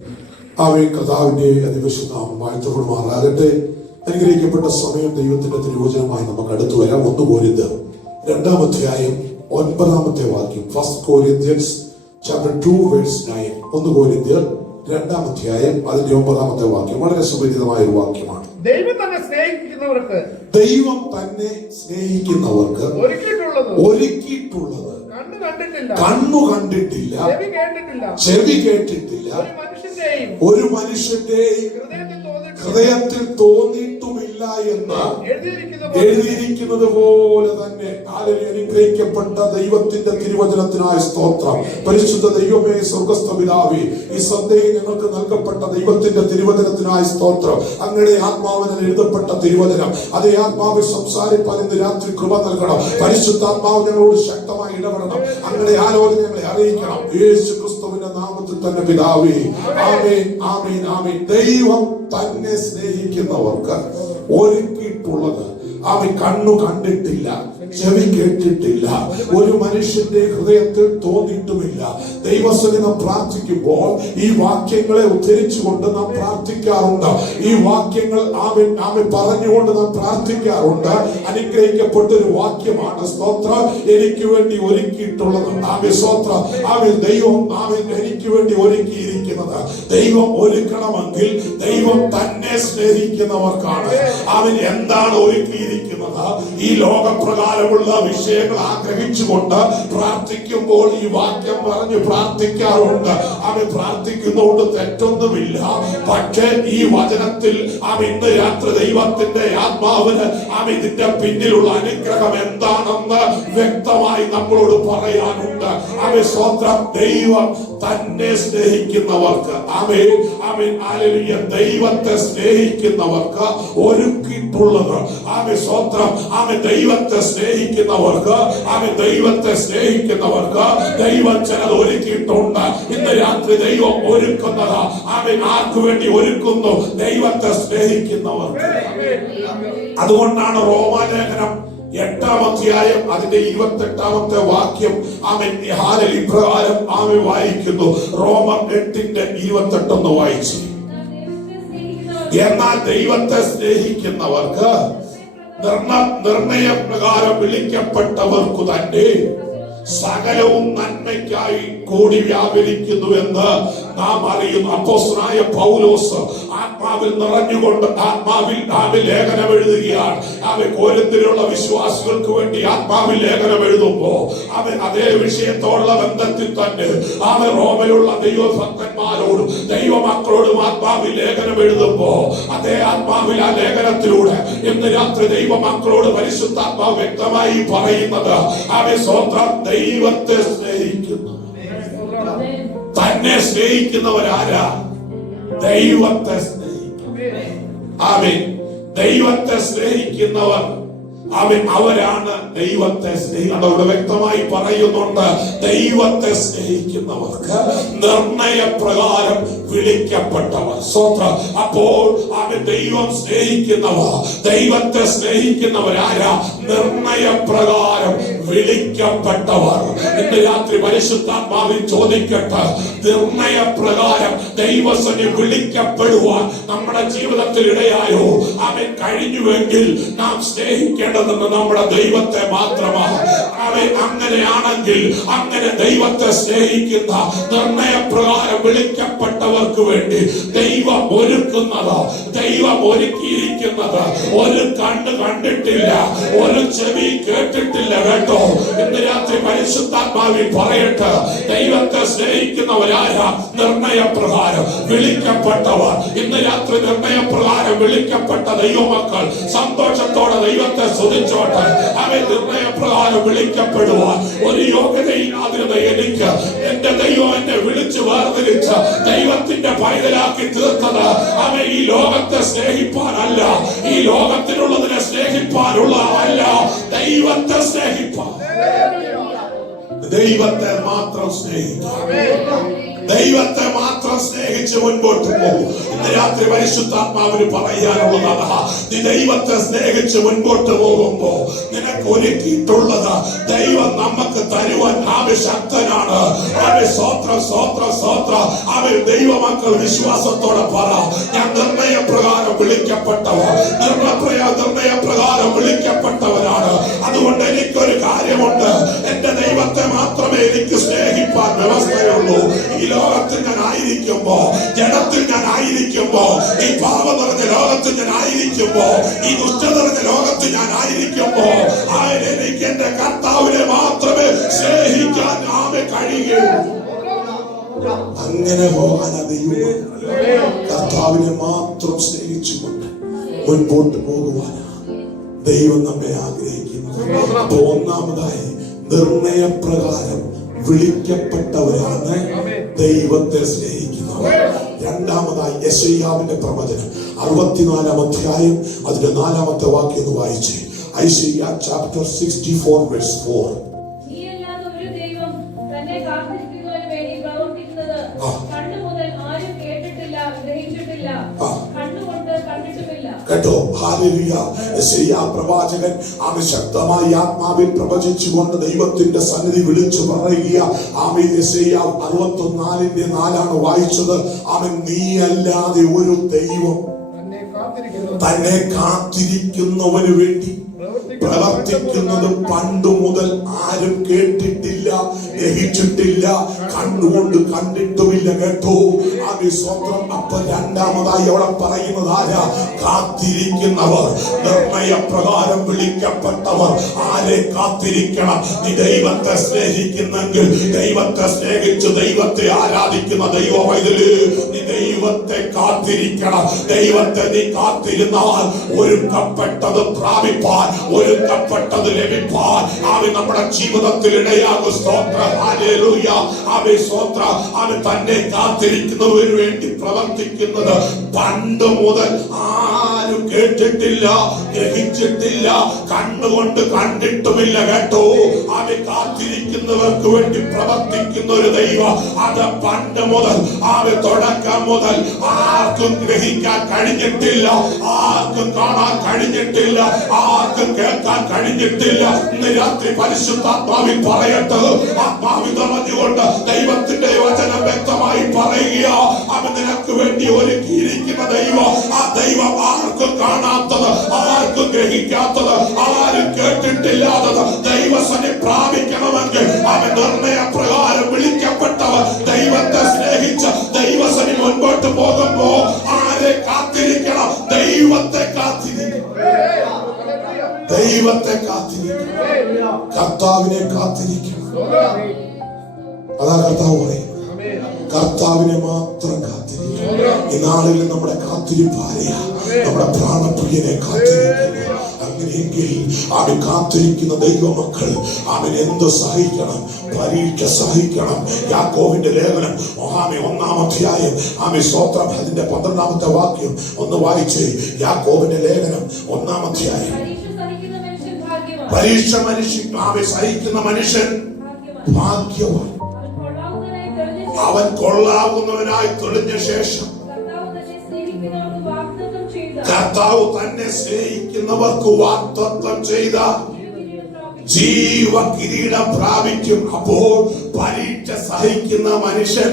കർത്താവിന്റെ അതിപരിശുദ്ധനാമം വാഴ്ത്തപ്പെടുമാറാകട്ടെ. അനുഗ്രഹിക്കപ്പെട്ട സമയം ദൈവത്തിന്റെ തിരുവചനമായി നമുക്ക് അടുത്തു വരാം. 1 കൊരിന്ത്യർ 2-ാം അധ്യായം 9-ാമത്തെ വാക്യം. 1 Corinthians chapter 2 verse 9. 1 കൊരിന്ത്യർ 2-ാം അധ്യായം അതിന്റെ 9-ാമത്തെ വാക്യം വളരെ സുപരിചിതമായ ഒരു വാക്യമാണ്. ദൈവം തന്നെ സ്നേഹിക്കുന്നവർക്ക് ഒരുക്കിയിട്ടുള്ളത് കണ്ണു കണ്ടിട്ടില്ല, ചെവി കേട്ടിട്ടില്ല, ഒരു മനുഷ്യന്റെയും ഹൃദയത്തിൽ തോന്നിയിട്ടുമില്ല എന്ന് എഴുതിയിരിക്കുന്നത് പോലെ തന്നെ. അനുഗ്രഹിക്കപ്പെട്ട ദൈവത്തിന്റെ തിരുവചനത്തിനായ സ്തോത്രം. പരിശുദ്ധ ദൈവമേ, സ്വർഗ്ഗസ്ഥ പിതാവേ, ഈ സന്ധ്യയിൽ ഞങ്ങൾക്ക് നൽകപ്പെട്ട ദൈവത്തിന്റെ തിരുവചനത്തിനായ സ്തോത്രം. അങ്ങയുടെ ആത്മാവിനാൽ എഴുതപ്പെട്ട തിരുവചനം, അതേ ആത്മാവിൽ സംസാരിപ്പാൻ ഇന്ന് രാത്രി കൃപ നൽകണം. പരിശുദ്ധാത്മാവ് ഞങ്ങളോട് ശക്തമായി ഇടപെടണം. അങ്ങയുടെ ആലോചന ഞങ്ങളെ അറിയിക്കണം. യേശു ക്രിസ്തുവിന്റെ നാമത്തിൽ തന്നെ പിതാവേ, ആമേൻ, ആമേൻ, ആമേൻ. ദൈവം തന്നെ സ്നേഹിക്കുന്നവർക്ക് ഒരുക്കിയിട്ടുള്ളത് അവൻ കണ്ണു കണ്ടിട്ടില്ല, ചെവി കേട്ടിട്ടില്ല, ഒരു മനുഷ്യന്റെ ഹൃദയത്തിൽ തോന്നിയിട്ടുമില്ല. ദൈവസന്നിധി നാം പ്രാർത്ഥിക്കുമ്പോൾ ഈ വാക്യങ്ങളെ ഉദ്ധരിച്ചുകൊണ്ട് നാം പ്രാർത്ഥിക്കാറുണ്ട്. ഈ വാക്യങ്ങൾ ആമേൻ പറഞ്ഞുകൊണ്ട് നാം പ്രാർത്ഥിക്കാറുണ്ട്. അനുഗ്രഹിക്കപ്പെട്ട ഒരു വാക്യമാണ് സ്തോത്രം. എനിക്ക് വേണ്ടി ഒരുക്കിയിട്ടുള്ളത്. ആമേൻ, സ്തോത്രം. ആമേൻ. ദൈവം എനിക്ക് വേണ്ടി ഒരുക്കിയിരിക്കുന്നത്. ദൈവം ഒരുക്കണമെങ്കിൽ ദൈവം തന്നെ സ്നേഹിക്കുന്നവർക്കാണ്. അവൻ എന്താണ് ഒരുക്കിയിരിക്കുന്നത്? ഈ ലോകപ്രകാരമുള്ള വിഷയങ്ങൾ ആഗ്രഹിച്ചുകൊണ്ട് പ്രാർത്ഥിക്കുമ്പോൾ ഈ വാക്യം പറഞ്ഞ് പ്രാർത്ഥിക്കാറുണ്ട്. അവൻ പ്രാർത്ഥിക്കുന്നതുകൊണ്ട് തെറ്റൊന്നുമില്ല. പക്ഷേ ഈ വചനത്തിൽ ഇന്ന് രാത്രി ദൈവത്തിന്റെ ആത്മാവിന് ഇതിന്റെ പിന്നിലുള്ള അനുഗ്രഹം എന്താണെന്ന് വ്യക്തമായി നമ്മളോട് പറയാനുണ്ട്. സ്തോത്രം. ദൈവം തന്നെ സ്നേഹിക്കുന്നവർക്ക്, ആമേൻ, ആമേൻ, ഹല്ലേലൂയ, ദൈവത്തെ സ്നേഹിക്കുന്നവർക്ക് ഒരുക്കിയിട്ടുള്ളത്. സ്തോത്രം. ദൈവത്തെ സ്നേഹിക്കുന്നവർക്ക്, ദൈവത്തെ സ്നേഹിക്കുന്നവർക്ക് ദൈവം ചിലത് ഒരുക്കിയിട്ടുണ്ട്. ഇന്ന് രാത്രി ദൈവം ഒരുക്കുന്നത് ആർക്കു വേണ്ടി ഒരുക്കുന്നു? ദൈവത്തെ സ്നേഹിക്കുന്നവർക്ക്. അതുകൊണ്ടാണ് റോമാലേഖനം 8-ാം അധ്യായം അതിന്റെ 28-ാമത്തെ വാക്യം ഇപ്രകാരം വായിക്കുന്നു. റോമർ 8-ന്റെ 28 വായിച്ചു. എന്നാൽ ദൈവത്തെ സ്നേഹിക്കുന്നവർക്ക് നിർണയപ്രകാരം വിളിക്കപ്പെട്ടവർക്കു തന്നെ സകലവും നന്മയ്ക്കായി കൂടി വ്യാപരിക്കുന്നുവെന്ന് നാം അറിയുന്നു. അപ്പോസ്തലനായ പൗലോസ് ആത്മാവിൽ നിറഞ്ഞുകൊണ്ട് ആത്മാവിൽ ലേഖനം എഴുതുകയാണ്. കൊരിന്ത്യയിലുള്ള വിശ്വാസികൾക്ക് വേണ്ടി ആത്മാവിൽ ലേഖനം എഴുതുമ്പോ അതേ വിഷയത്തോടുള്ള ബന്ധത്തിൽ തന്നെ റോമയിലുള്ള ദൈവഭക്തന്മാരോടും ദൈവമക്കളോടും ആത്മാവിൽ ലേഖനം എഴുതുമ്പോ അതേ ആത്മാവിൽ ആ ലേഖനത്തിലൂടെ ഇന്ന് രാത്രി ദൈവമക്കളോട് പരിശുദ്ധാത്മാവ് വ്യക്തമായി പറയുന്നത് സ്വന്തം ദൈവത്തെ സ്നേഹിക്കുന്നു. തന്നെ സ്നേഹിക്കുന്നവരാരാ? ദൈവത്തെ സ്നേഹിക്കും. ആമേൻ. ദൈവത്തെ സ്നേഹിക്കുന്നവർ അവരാണ് ദൈവത്തെ സ്നേഹിക്കുന്നത്. അവിടെ വ്യക്തമായി പറയുന്നുണ്ട്, ദൈവത്തെ സ്നേഹിക്കുന്നവർക്ക് നിർണയപ്രകാരം വിളിക്കപ്പെട്ടവർ. സ്വന്തം. അപ്പോൾ ദൈവം സ്നേഹിക്കുന്നവർ, ദൈവത്തെ സ്നേഹിക്കുന്നവരാരാ? നിർണയപ്രകാരം വിളിക്കപ്പെട്ടവർ. ഇന്ന് രാത്രി പരിശുദ്ധാത്മാവിൽ ചോദിക്കട്ടെ, നിർണയപ്രകാരം ദൈവസന്നിധി വിളിക്കപ്പെടുവാൻ നമ്മുടെ ജീവിതത്തിൽ ഇടയായോ? അവൻ കഴിഞ്ഞുവെങ്കിൽ നാം സ്നേഹിക്കേണ്ടത് നമ്മുടെ ദൈവത്തെ മാത്രമാണ്. അങ്ങനെയാണെങ്കിൽ അങ്ങനെ ദൈവത്തെ സ്നേഹിക്കുന്ന നിർണയപ്രകാരം വിളിക്കപ്പെട്ടവർക്ക് വേണ്ടി ദൈവം ഒരുക്കുന്നത്, ദൈവം ഒരുക്കിയിരിക്കുന്നത് ഒരു കണ്ണ് കണ്ടിട്ടില്ല, ഒരു ചെവി കേട്ടിട്ടില്ല. കേട്ടോ, ഇന്ന് രാത്രി പരിശുദ്ധാത്മാവിൽ പറയട്ടെ, ദൈവത്തെ സ്നേഹിക്കുന്നവരായ നിർണയപ്രകാരം വിളിക്കപ്പെട്ടവർ. ഇന്ന് രാത്രി നിർണയപ്രകാരം വിളിക്കപ്പെട്ട ദൈവമക്കൾ സന്തോഷത്തോടെ ദൈവത്തെ സ്തുതിച്ചോട്ടെ. അവൻ നിർണയപ്രകാരം വിളിക്കപ്പെടുവാൻ ഒരു യോഗ്യതയില്ലാതിരുന്ന എനിക്ക് എന്റെ ദൈവം എന്നെ വിളിച്ചു വേർതിരിച്ച് ദൈവത്തിന്റെ പൈതലാക്കി തീർത്തത് അവൻ ഈ ലോകത്തെ സ്നേഹിപ്പാനല്ല, ഈ ലോകത്തിനുള്ളതിനെ സ്നേഹിപ്പാനുള്ള അല്ല, ദൈവത്തെ സ്നേഹിപ്പാൻ. ദൈവത്തെ മാത്രം സ്നേഹിക്കാം. ദൈവത്തെ മാത്രം സ്നേഹിച്ച് മുൻപോട്ട് പോകും. ഇന്ന് രാത്രി പരിശുദ്ധാത്മാവിന് പറയാനുള്ളതാണ്, നീ ദൈവത്തെ സ്നേഹിച്ച് മുൻപോട്ട് പോകുമ്പോ നിനക്ക് ഒരുക്കിയിട്ടുള്ളത് ദൈവം നമുക്ക് തരുവാൻ ശക്തനാണ്. അവൻ സ്തോത്രം സ്തോത്രം സ്തോത്രം. അവൻ ദൈവമക്കൾ വിശ്വാസത്തോടെ പറ, ഞാൻ നിർണയപ്രകാരം വിളിക്കപ്പെട്ടവർ, നിർണയപ്രകാരം വിളിക്കപ്പെട്ടവരാണ്. അതുകൊണ്ട് എനിക്കൊരു കാര്യമുണ്ട്, എന്റെ ദൈവത്തെ മാത്രമേ എനിക്ക് സ്നേഹിപ്പാൻ വ്യവസ്ഥയുള്ളൂ. ഈ ലോകത്തിൽ ഞാൻ ആയിരിക്കുമ്പോ, ജഡത്തിൽ ഞാൻ ആയിരിക്കുമ്പോ, ഈ പാപം നിറഞ്ഞ ലോകത്തിൽ ഞാൻ ആയിരിക്കുമ്പോ, ഈ ദുഷ്ടത നിറഞ്ഞ ലോകത്തിൽ ഞാൻ ആയിരിക്കുമ്പോ, എനിക്ക് എന്റെ കർത്താവിനെ മാത്രമേ സ്നേഹിക്കാൻ കഴിയുകയുള്ളൂ. അങ്ങനെ പോകാൻ ദൈവം കർത്താവിനെ മാത്രം സ്നേഹിച്ചുകൊണ്ട് മുൻപോട്ട് പോകുവാനാണ് ദൈവം നമ്മെ ആഗ്രഹിക്കുന്നത്. അപ്പൊ ഒന്നാമതായി നിർണയപ്രകാരം വിളിക്കപ്പെട്ടവരാണ് ദൈവത്തെ സ്നേഹിക്കുന്നത്. രണ്ടാമതായി യെശയ്യാവിന്റെ പ്രവചനം 64-ാം അധ്യായം അതിന്റെ 4-ാമത്തെ വാക്യം ഒന്ന് വായിച്ചേ. ഐശയ്യ ചാപ്റ്റർ 64 verse 4. കേട്ടോ, ഹല്ലേലൂയ. യെശയ്യാ പ്രവാചകൻ ആമേ ശക്തമായി ആത്മാവിൽ പ്രവചിച്ചുകൊണ്ട് ദൈവത്തിന്റെ സന്നിധി വിളിച്ചു പറയുക. ആമേ യെശയ്യാ 64-ന്റെ 4 വായിച്ചത്. അവൻ നീ അല്ലാതെ ഒരു ദൈവം തന്നെ കാത്തിരിക്കുന്നവന് വേണ്ടി പ്രവർത്തിക്കുന്നത് പണ്ടു മുതൽ ആരും കേട്ടിട്ടില്ല, ഗ്രഹിച്ചിട്ടില്ല, കണ്ണുകൊണ്ട് കണ്ടിട്ടുമില്ല. കേട്ടോ, ആമേ സ്വന്തം. അപ്പൊ രണ്ടാമതായി അവിടെ പറയുന്നത് ആരാ? കാത്തിരിക്കുന്നവർ, നിർണയപ്രകാരം വിളിക്കപ്പെട്ടവർ. ആരെ കാത്തിരിക്കണം? നീ ദൈവത്തെ സ്നേഹിക്കുന്നെങ്കിൽ, ദൈവത്തെ സ്നേഹിച്ച് ദൈവത്തെ ആരാധിക്കുന്ന ദൈവ പൈതല്, നീ ദൈവത്തെ കാത്തിരിക്കണം. ദൈവത്തെ നീ കാത്തിരുന്നാൽ ഒരുക്കപ്പെട്ടത് പ്രാപിപ്പാൻ, ഒരുക്കപ്പെട്ടത് ലഭിപ്പാൻ അവൻ നമ്മുടെ ജീവിതത്തിൽ ഇടയാകും. സ്തോത്രം, ഹല്ലേലൂയ. അവൻ സ്തോത്രം. അവൻ തന്നെ കാത്തിരിക്കുന്നവന് വേണ്ടി പ്രവർത്തിക്കുന്നത് പണ്ട് മുതൽ ആരും കേട്ടിട്ടില്ല, ഗ്രഹിച്ചിട്ടില്ല, കണ്ണുകൊണ്ട് കണ്ടിട്ടുമില്ല. കേട്ടോ, അവൻ കാത്തിരിക്കുന്നവർക്ക് വേണ്ടി പ്രവർത്തിക്കുന്ന ഒരു ദൈവം. അത് പണ്ട് മുതൽ, അവൻ തുടക്കം മുതൽ ആർക്കും ഗ്രഹിക്കാൻ കഴിഞ്ഞിട്ടില്ല, ആർക്കും കാണാൻ കഴിഞ്ഞിട്ടില്ല, ആർക്കും കേൾക്കാൻ കഴിഞ്ഞിട്ടില്ല. ഇന്ന് രാത്രി പരിശുദ്ധാത്മാവിൽ പറയട്ടെ, ആത്മാവിൽ നിറഞ്ഞുകൊണ്ട് ദൈവത്തിന്റെ വചനം വ്യക്തമായി പറയുക. അവൻ നിനക്ക് വേണ്ടി ഒരുക്കിയിരിക്കുന്ന ദൈവം, ആ ദൈവം ആർക്കും കാണാത്തത്, ആർക്കും ഗ്രഹിക്കാത്തത്, ആരും കേട്ടിട്ടില്ലാത്തത് ദൈവസനെ പ്രാപിക്കണമെങ്കിൽ അവൻ നിർണയപ്രകാരം വിളിക്കപ്പെട്ടവർ ദൈവത്തെ സ്നേഹിച്ച് ദൈവസനെ മുൻപോട്ട് പോകുമ്പോ ആരെ കാത്തിരിക്കണം? ദൈവത്തെ കാത്തിരിക്കണം, ദൈവത്തെ കാത്തിരിക്കണം, കർത്താവിനെ കാത്തിരിക്കണം. അതാ കർത്താവ് പറയുന്നത്, കർത്താവിനെ മാത്രം കാത്തിരിക്കണം. ഈ നാളിൽ നമ്മുടെ കാത്തിരിപ്പാരെയാ? നമ്മുടെ പ്രാണപ്രിയനെ കാത്തിരിക്കുന്നു. അങ്ങനെയെങ്കിൽ അവൻ കാത്തിരിക്കുന്ന ദൈവമക്കൾ അവൻ എന്ത് സഹിക്കണം? പരീക്ഷ സഹിക്കണം. യാക്കോബിന്റെ ലേഖനം 1-ാം അധ്യായം സ്തോത്രം അതിന്റെ 12-ാമത്തെ വാക്യം ഒന്ന് വായിച്ചേ. യാക്കോബിന്റെ ലേഖനം 1-ാം അധ്യായം. പരീക്ഷ സഹിക്കുന്ന മനുഷ്യൻ ഭാഗ്യവാൻ. അവൻ കൊള്ളാവുന്നവനായി തെളിഞ്ഞ ശേഷം കർത്താവ് തന്നെ സ്നേഹിക്കുന്നവർക്ക് വാഗ്ദത്തം ചെയ്ത ജീവ കിരീടം പ്രാപിക്കും. അപ്പോൾ പരീക്ഷ സഹിക്കുന്ന മനുഷ്യൻ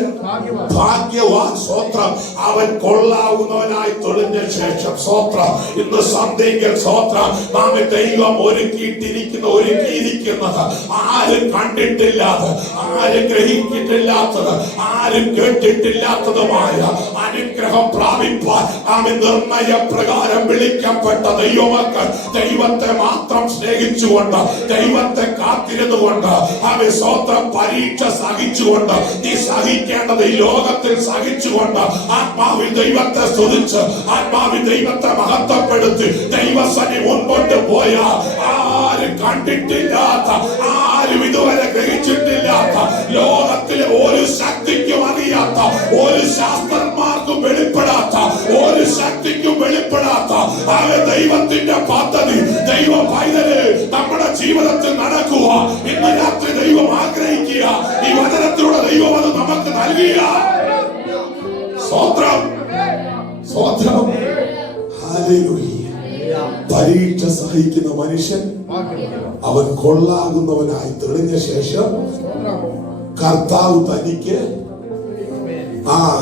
ഭാഗ്യവാൻ. സ്വത്രം. അവൻ കൊള്ളാവുന്നവനായി തെളിഞ്ഞ ശേഷം സ്വത്രം. ഇന്ന് സന്ധ്യയിൽ സ്വത്രം നാം ദൈവം ഒരുക്കിയിരിക്കുന്നത് ആരും കണ്ടിട്ടില്ലാത്ത, ആരും ഗ്രഹിച്ചിട്ടില്ലാത്തത്, ആരും കേട്ടിട്ടില്ലാത്തതുമായ അനുഗ്രഹം പ്രാപിപ്പാൻ അവൻ നിർണയപ്രകാരം വിളിക്കപ്പെട്ട ദൈവമക്കൾ ദൈവത്തെ മാത്രം സ്നേഹിച്ചുകൊണ്ട്, ദൈവത്തെ കാത്തിരുന്നുകൊണ്ട്, അവൻ സ്വന്തം പരീക്ഷ സഹിച്ചുകൊണ്ട്, നീ സഹിക്കേണ്ടത് ഈ ലോകത്തിൽ സഹിച്ചുകൊണ്ട് ആത്മാവിൽ ദൈവത്തെ സ്തുതിച്ച്, ആത്മാവിൽ ദൈവത്തെ മഹത്വപ്പെടുത്തി ദൈവസന്നിധി മുൻപോട്ട് പോയ ആരും കണ്ടിട്ടില്ലാത്ത, ആരും ഇതുവരെ ഗ്രഹിച്ചിട്ടില്ലാത്ത, ലോകത്തിലെ ഒരു ശക്തിക്കും അറിയാത്ത, ഒരു ശാസ്ത്രന്മാർക്കും വെളിപ്പെടാത്ത, ഒരു ശക്തിക്കും വെളിപ്പെടാത്ത ആ ദൈവത്തിന്റെ പദ്ധതി ദൈവ പൈതല് നമ്മുടെ ജീവിതത്തിൽ നടക്കുക. ഇന്ന് രാത്രി ദൈവം ആഗ്രഹിക്കുക, ഈ വചനത്തിലൂടെ ദൈവം അത് നമുക്ക് നൽകുക. സ്വോത്രം, സ്വോത്രം. ഹല്ലേലൂയ. പരീക്ഷ സഹിക്കുന്ന മനുഷ്യൻ അവൻ കൊള്ളാകുന്നവനായി തെളിഞ്ഞ ശേഷം കർത്താവ് തനിക്ക്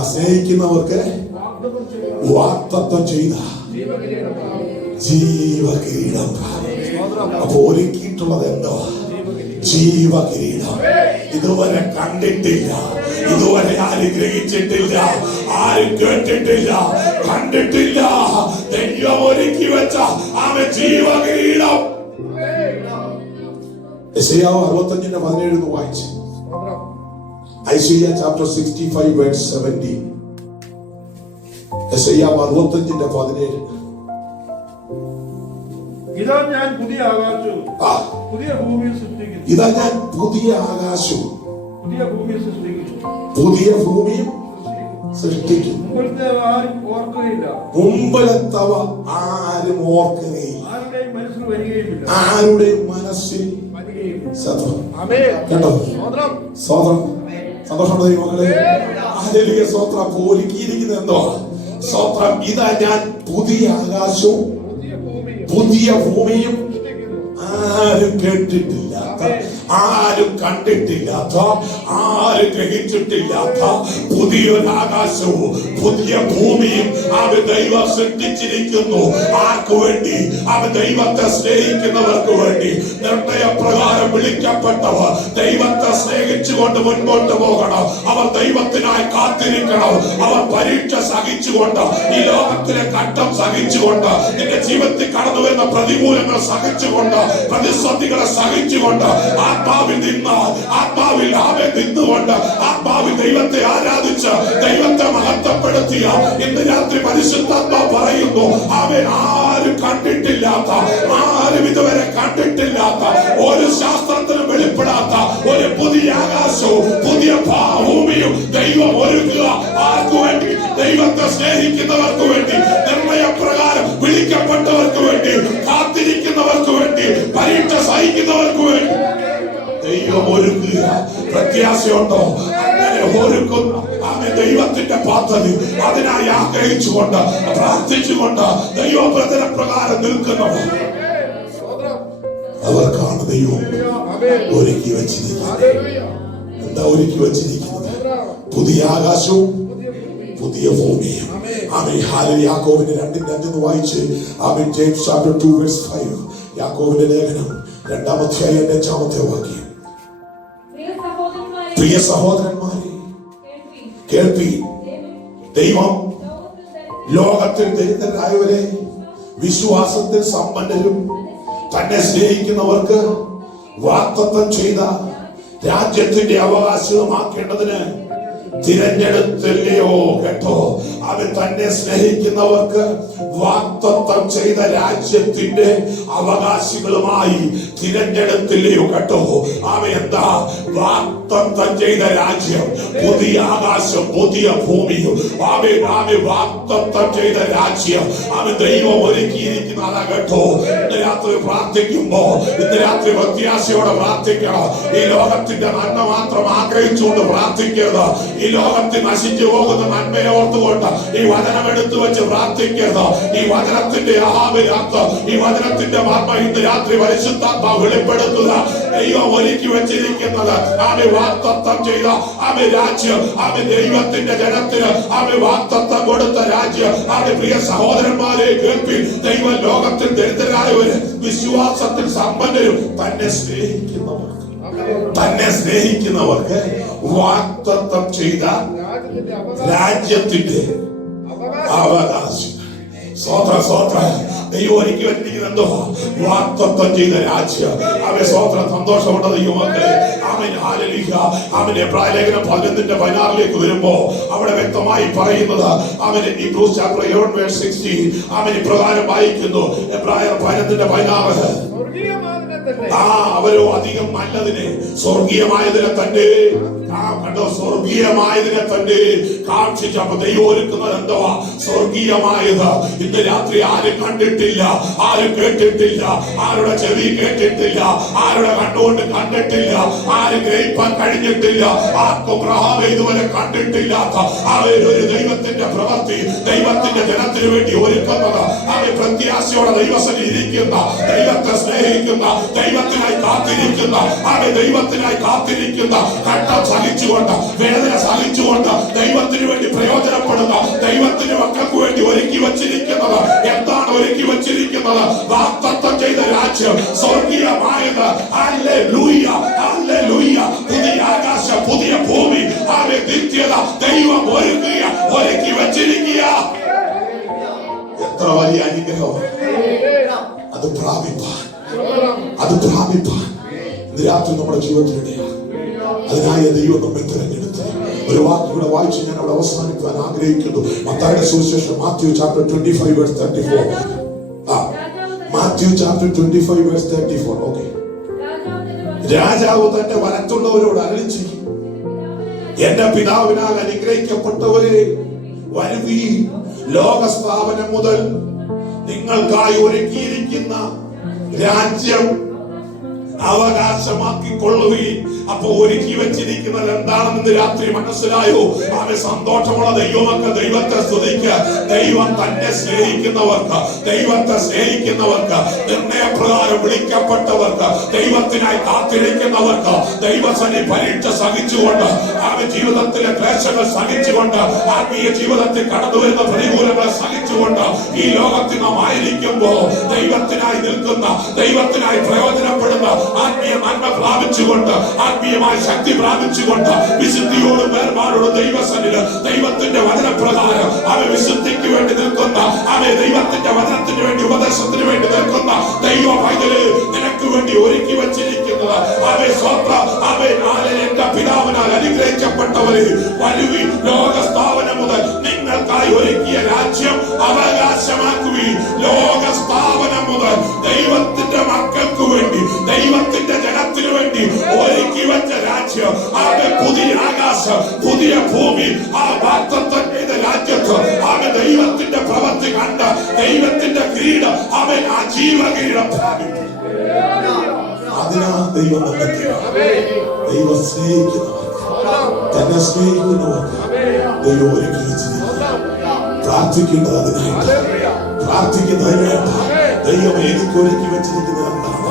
സ്നേഹിക്കുന്നവർക്ക് വാഗ്ദത്തം ചെയ്ത ജീവകിരീടം. അപ്പൊ ഒരുക്കിയിട്ടുള്ളത് എന്തോ? ജീവകിരീടം. ഇതുവരെ കണ്ടിട്ടില്ല, ഇതുവരെ ആരും ഗ്രഹിച്ചിട്ടില്ല, ആരും കേട്ടിട്ടില്ല, കണ്ടിട്ടില്ല. ദൈവം ഒരുക്കി വെച്ച ജീവകിരീടം. യെശയ്യാവ് 65:17 വായിച്ചു. Isaiah chapter 65 verse 17. യെശയ്യാവ് 65:17. ഇതാ ഞാൻ പുതിയ ആകാശവും പുതിയ ഭൂമിയും സൃഷ്ടിക്കുന്നു. ഇതാ ഞാൻ പുതിയ ആകാശവും പുതിയ ഭൂമിയും സൃഷ്ടിക്കുന്നു. പുതിയ ഭൂമിയും സൃഷ്ടിക്കും. മുമ്പലത്തെ ആരും ഓർക്കുകയില്ല, മുമ്പലത്തവ ആരും ഓർക്കുകയില്ല, ആരുടെയും മനസ്സിൽ വരികയുമില്ല, ആരുടെയും മനസ്സിൽ കേട്ടോ. സ്വോത്രം. സന്തോഷമുള്ള ദൈവമക്കളെ, ഹല്ലേലൂയ. സ്വോത്രം. ഒരുക്കിയിരിക്കുന്നത് എന്തോ? സ്വോത്രം. ഇതാ ഞാൻ പുതിയ ആകാശവും പുതിയ ഭൂമിയും ആരും കേട്ടിട്ടില്ലാത്ത, ആരും കണ്ടിട്ടില്ലാത്ത, ആരും ഗ്രഹിച്ചിട്ടില്ലാത്ത പുതിയൊരു ആകാശവും പുതിയ ഭൂമിയും അവൻ ദൈവം സൃഷ്ടിച്ചിരിക്കുന്നു. ആർക്കു വേണ്ടി? അവൻ ദൈവത്തെ സ്നേഹിക്കുന്നവർക്ക് വേണ്ടി. നിർണയപ്രകാരം വിളിക്കപ്പെട്ടവർ ദൈവത്തെ സ്നേഹിച്ചുകൊണ്ട് മുൻപോട്ട് പോകണം. അവർ ദൈവത്തിനായി കാത്തിരിക്കണം. അവർ പരീക്ഷ സഹിച്ചുകൊണ്ട്, ഈ ലോകത്തിലെ ഘട്ടം സഹിച്ചുകൊണ്ട്, നിന്റെ ജീവിതത്തിൽ കടന്നു വരുന്ന പ്രതികൂലങ്ങൾ സഹിച്ചുകൊണ്ട്, പ്രതിസന്ധികളെ സഹിച്ചുകൊണ്ട്, ആത്മാവിൽ നിന്ന്, ആത്മാവിൽ നിന്നുകൊണ്ട്, ആത്മാവിൽ ദൈവത്തെ ആരാധിച്ച് ദൈവത്തെ മഹത്വപ്പെടുത്തിയ ഇന്ന് രാത്രി പരിശുദ്ധാത്മാവ് പറയുന്നു, അവൻ ആരും കണ്ടിട്ടില്ലാത്ത, ആരും ഇതുവരെ കണ്ടിട്ടില്ലാത്ത, ഒരു ശാസ്ത്രത്തിനും വെളിപ്പെടാത്ത ഒരു പുതിയ ആകാശവും പുതിയ ഭൂമിയും ദൈവം ഒരുക്കുക. ആർക്കു വേണ്ടി? ദൈവത്തെ സ്നേഹിക്കുന്നവർക്ക് വേണ്ടി, നിർണയപ്രകാരം വിളിക്കപ്പെട്ടവർക്ക് വേണ്ടി, കാത്തിരിക്കുന്നവർക്ക് വേണ്ടി, പരീക്ഷ സഹിക്കുന്നവർക്ക് വേണ്ടി ദൈവം ഒരുക്കുക. പ്രത്യാശയുണ്ടോ? അങ്ങനെ ഒരുക്കുന്ന ദൈവത്തിന്റെ പദ്ധതി അതിനായി ആഗ്രഹിച്ചുകൊണ്ട്, പ്രാർത്ഥിച്ചുകൊണ്ട്, ദൈവപ്രചന പ്രകാരം നിൽക്കുന്നവർ അവർക്കാണ് ദൈവം ഒരുക്കി വെച്ചിരിക്കുന്നത്. എന്താ ഒരുക്കി വെച്ചിരിക്കുന്നത്? പുതിയ ആകാശവും പുതിയ ഭൂമിയും. ആമേൻ. ഹല്ലേലൂയ. യാക്കോബിന്റെ 2:5 വായിച്ച്. ആമേൻ. James chapter 2 verse 5. യാക്കോബിന്റെ ലേഖനം 2-ാം അധ്യായം 5-ാമത്തെ വാക്യം. പ്രിയ സഹോദരന്മാരെ, കേൾപ്പീൻ. ദൈവം ലോകത്തിൽ ദരിദ്രരായവരെ വിശ്വാസത്തിൽ സമ്പന്നരും തന്നെ സ്നേഹിക്കുന്നവർക്ക് വാഗ്ദത്തം ചെയ്ത രാജ്യത്തിന്റെ അവകാശമാക്കേണ്ടതിന് തിരഞ്ഞെടുത്തില്ലയോ? കേട്ടോ, അവൻ തന്നെ സ്നേഹിക്കുന്നവർക്ക് വാഗ്ദത്തം ചെയ്ത രാജ്യത്തിന്റെ അവകാശികളുമായി തിരഞ്ഞെടുത്തില്ലയോ? കേട്ടോ, അവൻ എന്താ? വാഗ്ദത്തം ചെയ്ത രാജ്യം, പുതിയ ആകാശം പുതിയ ഭൂമിയും, അവൻ വാഗ്ദത്തം ചെയ്ത രാജ്യം അവൻ ദൈവം ഒരുക്കിയിരിക്കുന്നതാ. കേട്ടോ, ഇന്ന് രാത്രി പ്രാർത്ഥിക്കുമ്പോ, ഇന്ന് രാത്രി പ്രത്യാശയോടെ പ്രാർത്ഥിക്കണം. ഈ ലോകത്തിന്റെ നന്മ മാത്രം ആഗ്രഹിച്ചുകൊണ്ട് പ്രാർത്ഥിക്കരുത്. ഈ ലോകത്തിൽ നശിച്ചു പോകുന്ന നന്മയെ ഓർത്തുകൊണ്ട് ഈ വചനം എടുത്തു വെച്ച് പ്രാർത്ഥിക്കരുത്. ഈ വചനത്തിന്റെ അർത്ഥം, ഈ വചനത്തിന്റെ മർമ്മ ഇന്ന് രാത്രി പരിശുദ്ധാത്മാവ് വെളിപ്പെടുത്തുക. ദൈവം ഒരുക്കി വെച്ചിരിക്കുന്നത് ആമേ വാഗ്ദത്തം ചെയ്ത ആമേ രാജ്യം, ആമേ ദൈവത്തിന്റെ ജനത്തിന് ആമേ വാഗ്ദത്തം കൊടുത്ത രാജ്യം. ആമേ പ്രിയ സഹോദരന്മാരെ കേൾപ്പിൻ. ദൈവം ലോകത്തിൽ ദരിദ്രരായവര് വിശ്വാസത്തിൽ സമ്പന്നരും തന്നെ സ്നേഹിക്കുന്നവർക്ക് വാഗ്ദത്തം ചെയ്ത രാജ്യത്തിന്റെ അവകാശം. ദൈവം ഒരുക്കി വെച്ചിരിക്കുന്നതോ? വാഗ്ദത്തം ചെയ്ത രാജ്യം. അവൻ സ്വോത്രം. സന്തോഷമുണ്ട് ദൈവമക്കളെ. ആമേൻ. ഹല്ലേലൂയ. ആമേൻ. എബ്രായ ലേഖനം 11:16 വരുമ്പോ അവിടെ വ്യക്തമായി പറയുന്നത്, അവൻ ഹീബ്രൂസ് ചാപ്റ്റർ 11 verse 16 അവൻ ഇപ്രകാരം വായിക്കുന്നു. എബ്രായർ 11:16. അവരോ അധികം നല്ലതിനെ, സ്വർഗീയമായതിനെ തന്നെ കണ്ടോ, സ്വർഗീയമായതിനെ തന്നെ കാക്ഷിച്ചു. അപ്പൊ ദൈവം ഒരുക്കുന്നത് എന്തുവാ? സ്വർഗീയമായത്. ഇന്ന് രാത്രി ആരും കണ്ടിട്ടില്ല, ആരും കേട്ടിട്ടില്ല, ആരുടെ ചെവി കേട്ടിട്ടില്ല, ആരുടെ കണ്ണുകൊണ്ട് കണ്ടിട്ടില്ല, ആരും ഗ്രഹിപ്പാൻ കഴിഞ്ഞിട്ടില്ല, ആർക്കും ഗ്രഹം ഇതുവരെ കണ്ടിട്ടില്ലാത്ത അവരൊരു ദൈവത്തിന്റെ പ്രവൃത്തി ദൈവത്തിന്റെ ജനത്തിന് വേണ്ടി ഒരുക്കുന്നത്. അവർ പ്രത്യാശയോടെ ദൈവസന്നിധിയിൽ ഇരിക്കുന്ന, ദൈവത്തെ സ്നേഹിക്കുന്ന, ദൈവത്തിനായി കാത്തിരിക്കുന്ന, അവർ ദൈവത്തിനായി കാത്തിരിക്കുന്ന, കഷ്ടം സഹിച്ചുകൊണ്ട്, വേദന സഹിച്ചുകൊണ്ട് ദൈവത്തിന് വേണ്ടി പ്രയോജനപ്പെടുന്ന ദൈവത്തിന്റെ മക്കൾക്ക് വേണ്ടി ഒരുക്കി വച്ചിരിക്കുന്നത്. എന്താണ് ഒരുക്കി വച്ചിരിക്കുന്നത്? വാഗ്ദത്തം ചെയ്ത രാജ്യം, സ്വർഗീയമായത്. Hallelujah, hallelujah. പുതിയ ആകാശം, പുതിയ ഭൂമി, അവരെ നിത്യത ദൈവം ഒരുക്കി വച്ചിരിക്കുക. എത്ര വലിയ അനുഗ്രഹം! അത് പ്രാപിപ്പാൻ ഇന്ന് രാത്രി നമ്മുടെ ജീവിതത്തിനിടയാണ്. അതിനായ ദൈവം നമ്മെ തിരഞ്ഞെടുത്ത് ഒരു വാക്കിലൂടെ വായിച്ച് ഞാൻ അവിടെ അവസാനിക്കാൻ ആഗ്രഹിക്കുന്നു. മത്തായിയുടെ സുവിശേഷം Matthew chapter 25 verse 34. Matthew chapter 25 verse 34. Okay. രാജാവ് തന്റെ വലത്തുള്ളവരോട് അരുളി ചെയ്യും, എന്റെ പിതാവിനാൽ അനുഗ്രഹിക്കപ്പെട്ടവരെ വരുവീൻ, ലോകസ്ഥാപനം മുതൽ നിങ്ങൾക്കായി ഒരുക്കിയിരിക്കുന്ന രാജ്യം അവകാശമാക്കിക്കൊള്ളുകയും. അപ്പൊ ഒരുക്കി വെച്ചിരിക്കുന്നത് എന്താണെന്ന് രാത്രി മനസ്സിലായോ? അവന് സന്തോഷമുള്ള ദൈവമൊക്കെ ദൈവത്തെ സ്തുതിക്കുക. ദൈവം തന്നെ സ്നേഹിക്കുന്നവർക്ക്, ദൈവത്തെ സ്നേഹിക്കുന്നവർക്ക്, നിർണയപ്രകാരം വിളിക്കപ്പെട്ടവർക്ക്, ദൈവത്തിനായി കാത്തിരിക്കുന്നവർക്ക്, ദൈവസന്നി പരീക്ഷ സഹിച്ചുകൊണ്ട്, അവൻ ജീവിതത്തിലെ ക്ലേശങ്ങൾ സഹിച്ചുകൊണ്ട്, ആത്മീയ ജീവിതത്തിൽ കടന്നു വരുന്ന പ്രതികൂലങ്ങൾ സഹിച്ചുകൊണ്ട്, ഈ ലോകത്തിൽ നാം ആയിരിക്കുമ്പോ ദൈവത്തിനായി നിൽക്കുന്ന, ദൈവത്തിനായി പ്രയോജനപ്പെടുന്ന, ആത്മീയ നന്മ പ്രാപിച്ചുകൊണ്ട്, ആത്മീയമായ ശക്തി പ്രാപിച്ചുകൊണ്ട്, വിശുദ്ധിയോടും വേർപാടോടും ദൈവസന്നിധിയിൽ ദൈവത്തിന്റെ വചനപ്രകാരം അവൻ വിശുദ്ധിക്ക് വേണ്ടി നിൽക്കുന്ന, അവൻ ദൈവത്തിന്റെ വചനത്തിന് വേണ്ടി, ഉപദേശത്തിന് വേണ്ടി നിൽക്കുന്ന ദൈവ പൈതല് നിനക്ക് വേണ്ടി ഒരുക്കി വച്ചിരിക്കുന്നത്. അവൻ എന്റെ പിതാവിനാൽ അനുഗ്രഹിക്കപ്പെട്ടവര് വരുവി, ലോകസ്ഥാപനം മുതൽ നിങ്ങൾക്കായി ഒരുക്കിയ രാജ്യം അവകാശമാക്കുവീൻ. ലോകസ്ഥാപനം മുതൽ ദൈവത്തിന്റെ മക്കൾക്ക് വേണ്ടി, ദൈവത്തിന്റെ ജനത്തിനു വേണ്ടി ഒരുക്കി വെച്ച രാജ്യം, അവൻ പുതിയ ആകാശം, പുതിയ ഭൂമി, ആ വാഗ്ദത്തം ചെയ്ത രാജ്യത്ത് അവൻ ദൈവത്തിന്റെ പ്രവൃത്തി കണ്ട്, ദൈവത്തിന്റെ കിരീടം, അവൻ ആ ജീവകിരീടം പ്രാപിക്കും. അതിനാ ദൈവം ദൈവം സ്നേഹിക്കുന്നവർക്ക്, തന്നെ സ്നേഹിക്കുന്നവർക്ക് ദൈവം ഒരുക്കി വെച്ചിരിക്കുന്നു. പ്രാർത്ഥിക്കേണ്ടത് അതിനായിട്ട്, പ്രാർത്ഥിക്കുന്നതിനായിട്ട്. ദൈവം എനിക്ക് ഒരുക്കി വെച്ചിരിക്കുന്നത് എന്താണ്?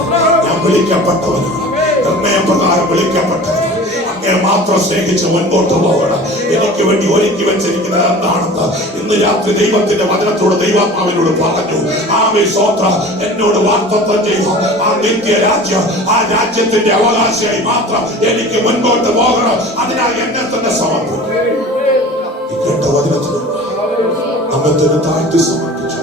ഞാൻ വിളിക്കപ്പെട്ടവനാണ്, നിർണയപ്രകാരം വിളിക്കപ്പെട്ടവനാണ്. അങ്ങയെ മാത്രം സ്നേഹിച്ച് മുൻപോട്ട് പോകണം. എനിക്ക് വേണ്ടി ഒരുക്കി വെച്ചിരിക്കുന്നത് എന്താണെന്ന് ഇന്ന് രാത്രി ദൈവത്തിന്റെ വചനത്തോട് ദൈവാത്മാവിനോട് പറഞ്ഞു. ആമേൻ, സ്തോത്രം. എന്നോട് വാഗ്ദത്തം ചെയ്തു ആ നിത്യ രാജ്യം, ആ രാജ്യത്തിന്റെ അവകാശിയായി മാത്രം എനിക്ക് മുൻപോട്ട് പോകണം. അതിനായി എന്നെ തന്നെ സമർപ്പിക്കും. ഈ കേട്ട വചനത്തിലൂടെ നമ്മെ തന്നെ താഴ്ത്തി സമർപ്പിച്ചു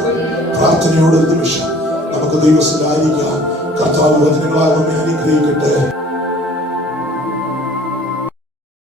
പ്രാർത്ഥനയോടെ നിമിഷം നമുക്ക് ദൈവത്തിലായിരിക്കാം. കർത്താവ് വചനങ്ങളാൽ നമ്മെ അനുഗ്രഹിക്കട്ടെ.